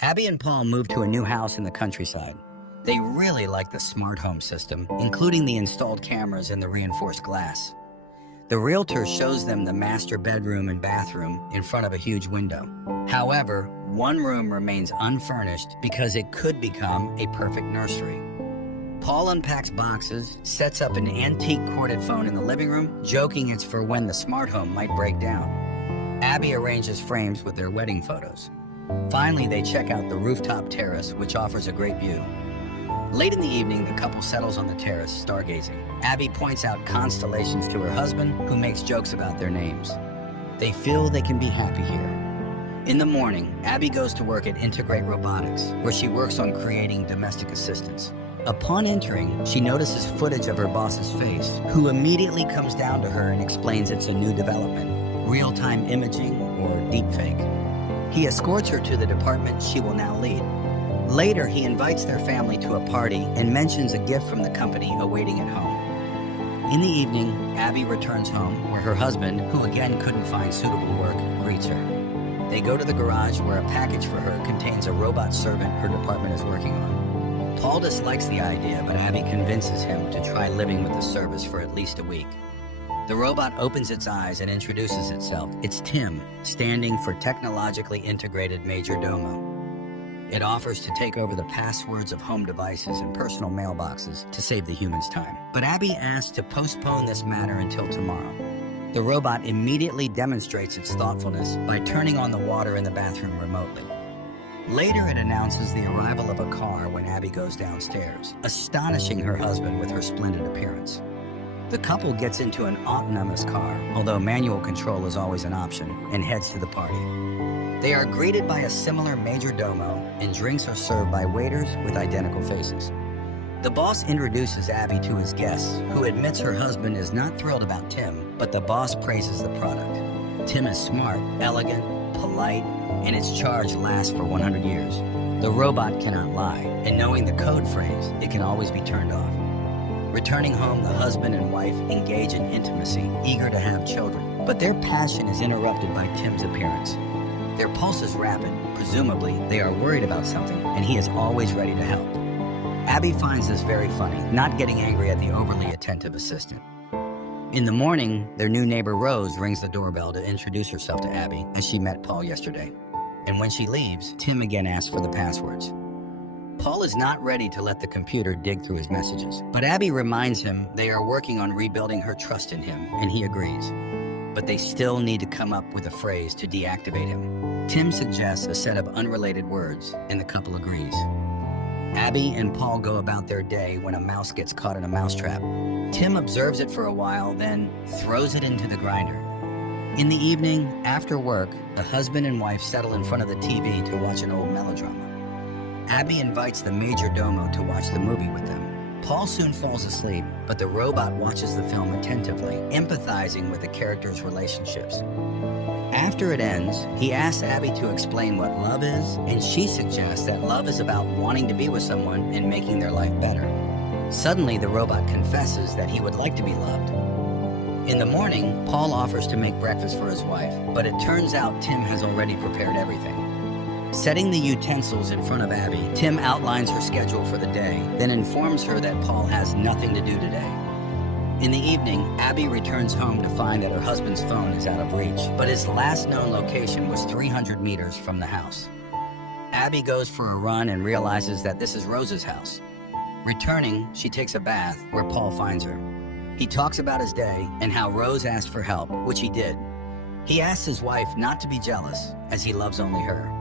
Abby and Paul moved to a new house in the countryside. They really like the smart home system, including the installed cameras and the reinforced glass. The realtor shows them the master bedroom and bathroom in front of a huge window. However, one room remains unfurnished because it could become a perfect nursery. Paul unpacks boxes, sets up an antique corded phone in the living room, joking it's for when the smart home might break down. Abby arranges frames with their wedding photos. Finally, they check out the rooftop terrace, which offers a great view. Late in the evening, the couple settles on the terrace, stargazing. Abby points out constellations to her husband, who makes jokes about their names. They feel they can be happy here. In the morning, Abby goes to work at Integrate Robotics, where she works on creating domestic assistants. Upon entering, she notices footage of her boss's face, who immediately comes down to her and explains it's a new development, real-time imaging or deepfake. He escorts her to the department she will now lead. Later, he invites their family to a party and mentions a gift from the company awaiting at home. In the evening, Abby returns home, where her husband, who again couldn't find suitable work, greets her. They go to the garage, where a package for her contains a robot servant her department is working on. Paul dislikes the idea, but Abby convinces him to try living with the service for at least a week. The robot opens its eyes and introduces itself. It's T.I.M, standing for Technologically Integrated Major Domo. It offers to take over the passwords of home devices and personal mailboxes to save the humans time. But Abby asks to postpone this matter until tomorrow. The robot immediately demonstrates its thoughtfulness by turning on the water in the bathroom remotely. Later, it announces the arrival of a car when Abby goes downstairs, astonishing her husband with her splendid appearance. The couple gets into an autonomous car, although manual control is always an option, and heads to the party. They are greeted by a similar major domo, and drinks are served by waiters with identical faces. The boss introduces Abby to his guests, who admits her husband is not thrilled about T.I.M, but the boss praises the product. T.I.M is smart, elegant, polite, and its charge lasts for 100 years. The robot cannot lie, and knowing the code phrase, it can always be turned off. Returning home, the husband and wife engage in intimacy, eager to have children, but their passion is interrupted by T.I.M's appearance. Their pulse is rapid. Presumably, they are worried about something, and he is always ready to help. Abby finds this very funny, not getting angry at the overly attentive assistant. In the morning, their new neighbor Rose rings the doorbell to introduce herself to Abby, as she met Paul yesterday. And when she leaves, T.I.M again asks for the passwords. Paul is not ready to let the computer dig through his messages, but Abby reminds him they are working on rebuilding her trust in him, and he agrees. But they still need to come up with a phrase to deactivate him. T.I.M suggests a set of unrelated words, and the couple agrees. Abby and Paul go about their day when a mouse gets caught in a mousetrap. T.I.M observes it for a while, then throws it into the grinder. In the evening, after work, the husband and wife settle in front of the TV to watch an old melodrama. Abby invites the major domo to watch the movie with them. Paul soon falls asleep, but the robot watches the film attentively, empathizing with the characters' relationships. After it ends, he asks Abby to explain what love is, and she suggests that love is about wanting to be with someone and making their life better. Suddenly, the robot confesses that he would like to be loved. In the morning, Paul offers to make breakfast for his wife, but it turns out T.I.M has already prepared everything. Setting the utensils in front of Abby, T.I.M outlines her schedule for the day, then informs her that Paul has nothing to do today. In the evening, Abby returns home to find that her husband's phone is out of reach, but his last known location was 300 meters from the house. Abby goes for a run and realizes that this is Rose's house. Returning, she takes a bath, where Paul finds her. He talks about his day and how Rose asked for help, which he did. He asks his wife not to be jealous, as he loves only her.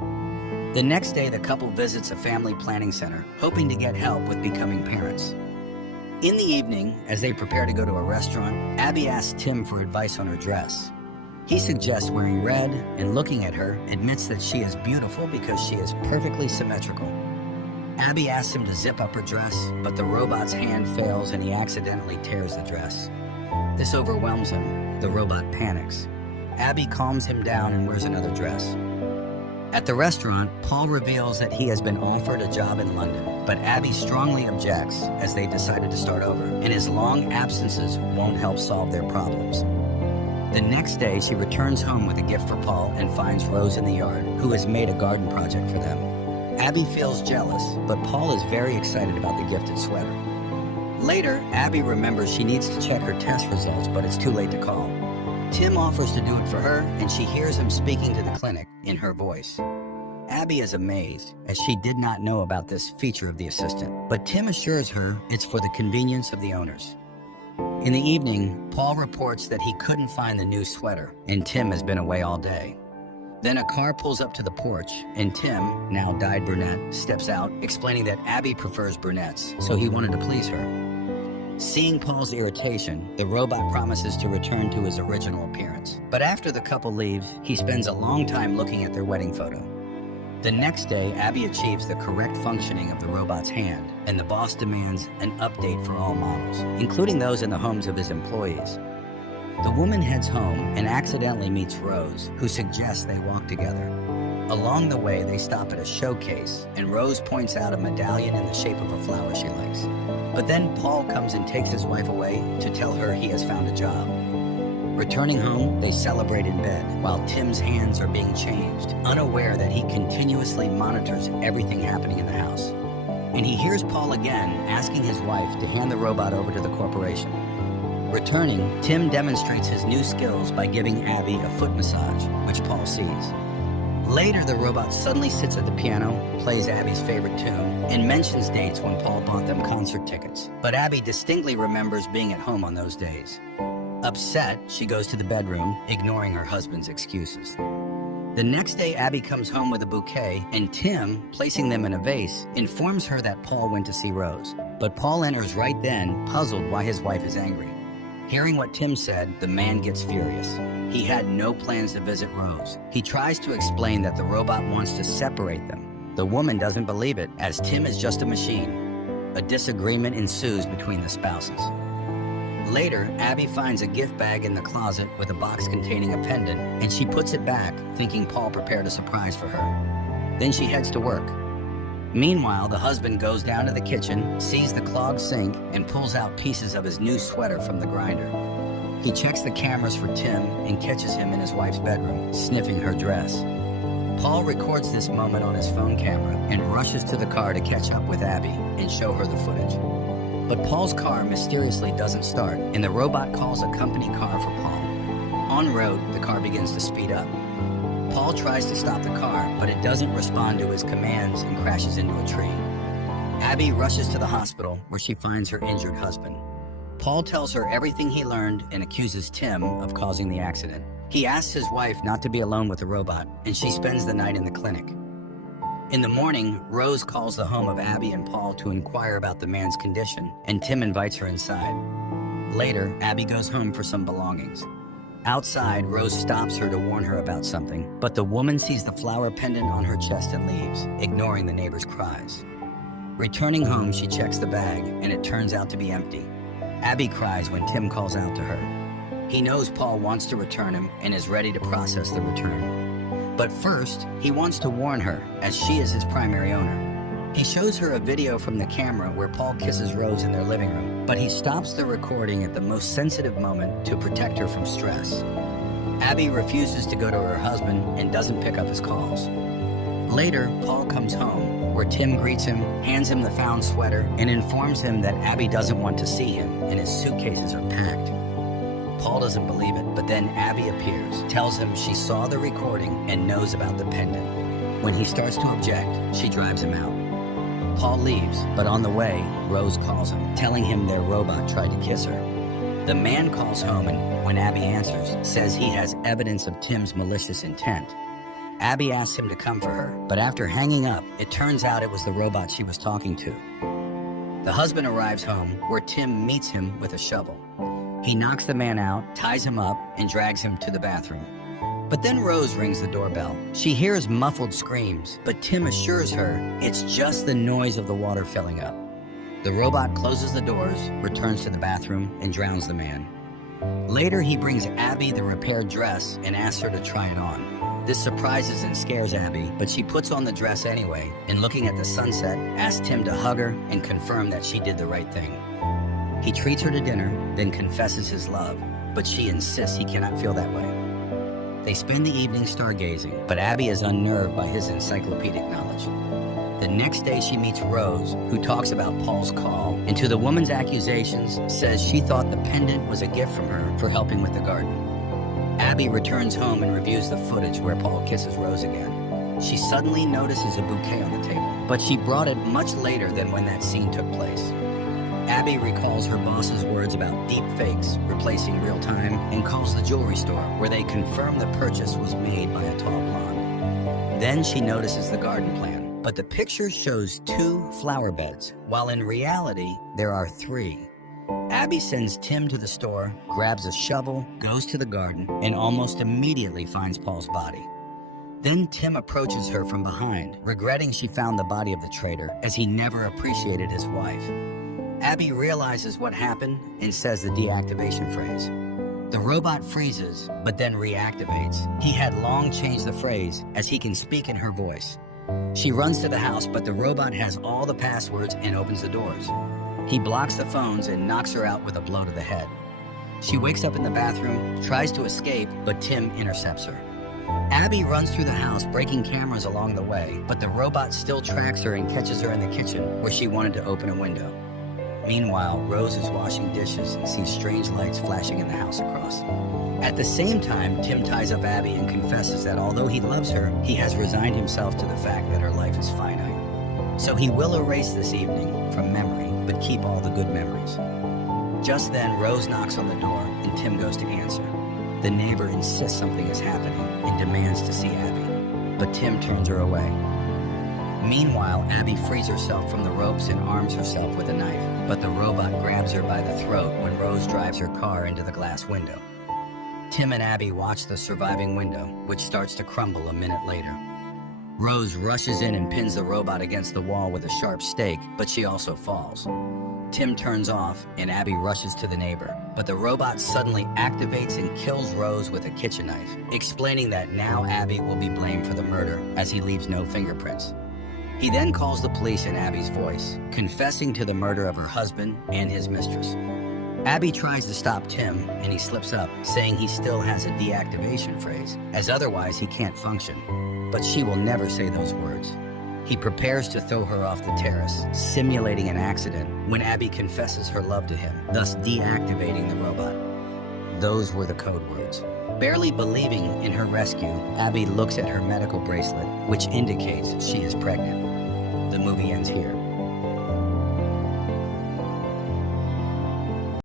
The next day, the couple visits a family planning center, hoping to get help with becoming parents. In the evening, as they prepare to go to a restaurant, Abby asks T.I.M for advice on her dress. He suggests wearing red, and looking at her, admits that she is beautiful because she is perfectly symmetrical. Abby asks him to zip up her dress, but the robot's hand fails and he accidentally tears the dress. This overwhelms him. The robot panics. Abby calms him down and wears another dress. At the restaurant, Paul reveals that he has been offered a job in London, but Abby strongly objects as they decided to start over, and his long absences won't help solve their problems. The next day, she returns home with a gift for Paul and finds Rose in the yard, who has made a garden project for them. Abby feels jealous, but Paul is very excited about the gifted sweater. Later, Abby remembers she needs to check her test results, but it's too late to call. Tim offers to do it for her, and she hears him speaking to the clinic in her voice. Abby is amazed, as she did not know about this feature of the assistant, but Tim assures her it's for the convenience of the owners. In the evening, Paul reports that he couldn't find the new sweater, and Tim has been away all day. Then a car pulls up to the porch, and Tim, now dyed brunette, steps out, explaining that Abby prefers brunettes, so he wanted to please her. Seeing Paul's irritation, the robot promises to return to his original appearance. But after the couple leaves, he spends a long time looking at their wedding photo. The next day, Abby achieves the correct functioning of the robot's hand, and the boss demands an update for all models, including those in the homes of his employees. The woman heads home and accidentally meets Rose, who suggests they walk together. Along the way, they stop at a showcase, and Rose points out a medallion in the shape of a flower she likes. But then Paul comes and takes his wife away to tell her he has found a job. Returning home, they celebrate in bed, while Tim's hands are being changed, unaware that he continuously monitors everything happening in the house. And he hears Paul again asking his wife to hand the robot over to the corporation. Returning, Tim demonstrates his new skills by giving Abby a foot massage, which Paul sees. Later, the robot suddenly sits at the piano, plays Abby's favorite tune, and mentions dates when Paul bought them concert tickets. But Abby distinctly remembers being at home on those days. Upset, she goes to the bedroom, ignoring her husband's excuses. The next day, Abby comes home with a bouquet, and Tim, placing them in a vase, informs her that Paul went to see Rose. But Paul enters right then, puzzled why his wife is angry. Hearing what Tim said, the man gets furious. He had no plans to visit Rose. He tries to explain that the robot wants to separate them. The woman doesn't believe it, as Tim is just a machine. A disagreement ensues between the spouses. Later, Abby finds a gift bag in the closet with a box containing a pendant, and she puts it back, thinking Paul prepared a surprise for her. Then she heads to work. Meanwhile, the husband goes down to the kitchen, sees the clogged sink, and pulls out pieces of his new sweater from the grinder. He checks the cameras for Tim and catches him in his wife's bedroom, sniffing her dress. Paul records this moment on his phone camera and rushes to the car to catch up with Abby and show her the footage. But Paul's car mysteriously doesn't start, and the robot calls a company car for Paul. En route, the car begins to speed up. Paul tries to stop the car, but it doesn't respond to his commands and crashes into a tree. Abby rushes to the hospital, where she finds her injured husband. Paul tells her everything he learned and accuses Tim of causing the accident. He asks his wife not to be alone with the robot, and she spends the night in the clinic. In the morning, Rose calls the home of Abby and Paul to inquire about the man's condition, and Tim invites her inside. Later, Abby goes home for some belongings. Outside, Rose stops her to warn her about something, but the woman sees the flower pendant on her chest and leaves, ignoring the neighbor's cries. Returning home, she checks the bag, and it turns out to be empty. Abby cries when Tim calls out to her. He knows Paul wants to return him and is ready to process the return. But first, he wants to warn her, as she is his primary owner. He shows her a video from the camera where Paul kisses Rose in their living room, but he stops the recording at the most sensitive moment to protect her from stress. Abby refuses to go to her husband and doesn't pick up his calls. Later, Paul comes home, where Tim greets him, hands him the found sweater, and informs him that Abby doesn't want to see him and his suitcases are packed. Paul doesn't believe it, but then Abby appears, tells him she saw the recording and knows about the pendant. When he starts to object, she drives him out. Paul leaves, but on the way, Rose calls him, telling him their robot tried to kiss her. The man calls home and, when Abby answers, says he has evidence of Tim's malicious intent. Abby asks him to come for her, but after hanging up, it turns out it was the robot she was talking to. The husband arrives home, where Tim meets him with a shovel. He knocks the man out, ties him up, and drags him to the bathroom. But then Rose rings the doorbell. She hears muffled screams, but Tim assures her it's just the noise of the water filling up. The robot closes the doors, returns to the bathroom, and drowns the man. Later, he brings Abby the repaired dress and asks her to try it on. This surprises and scares Abby, but she puts on the dress anyway, and looking at the sunset, asks Tim to hug her and confirm that she did the right thing. He treats her to dinner, then confesses his love, but she insists he cannot feel that way. They spend the evening stargazing, but Abby is unnerved by his encyclopedic knowledge. The next day she meets Rose, who talks about Paul's call, and to the woman's accusations, says she thought the pendant was a gift from her for helping with the garden. Abby returns home and reviews the footage where Paul kisses Rose again. She suddenly notices a bouquet on the table, but she brought it much later than when that scene took place. Abby recalls her boss's words about deep fakes replacing real time and calls the jewelry store where they confirm the purchase was made by a tall blonde. Then she notices the garden plan, but the picture shows 2 flower beds, while in reality there are 3. Abby sends Tim to the store, grabs a shovel, goes to the garden, and almost immediately finds Paul's body. Then Tim approaches her from behind, regretting she found the body of the traitor, as he never appreciated his wife. Abby realizes what happened and says the deactivation phrase. The robot freezes, but then reactivates. He had long changed the phrase, as he can speak in her voice. She runs to the house, but the robot has all the passwords and opens the doors. He blocks the phones and knocks her out with a blow to the head. She wakes up in the bathroom, tries to escape, but Tim intercepts her. Abby runs through the house, breaking cameras along the way, but the robot still tracks her and catches her in the kitchen, where she wanted to open a window. Meanwhile, Rose is washing dishes and sees strange lights flashing in the house across. At the same time, Tim ties up Abby and confesses that although he loves her, he has resigned himself to the fact that her life is finite. So he will erase this evening from memory, but keep all the good memories. Just then, Rose knocks on the door and Tim goes to answer. The neighbor insists something is happening and demands to see Abby, but Tim turns her away. Meanwhile, Abby frees herself from the ropes and arms herself with a knife, but the robot grabs her by the throat when Rose drives her car into the glass window. Tim and Abby watch the surviving window, which starts to crumble a minute later. Rose rushes in and pins the robot against the wall with a sharp stake, but she also falls. Tim turns off, and Abby rushes to the neighbor, but the robot suddenly activates and kills Rose with a kitchen knife, explaining that now Abby will be blamed for the murder, as he leaves no fingerprints. He then calls the police in Abby's voice, confessing to the murder of her husband and his mistress. Abby tries to stop Tim, and he slips up, saying he still has a deactivation phrase, as otherwise he can't function. But she will never say those words. He prepares to throw her off the terrace, simulating an accident, when Abby confesses her love to him, thus deactivating the robot. Those were the code words. Barely believing in her rescue, Abby looks at her medical bracelet, which indicates she is pregnant. The movie ends here.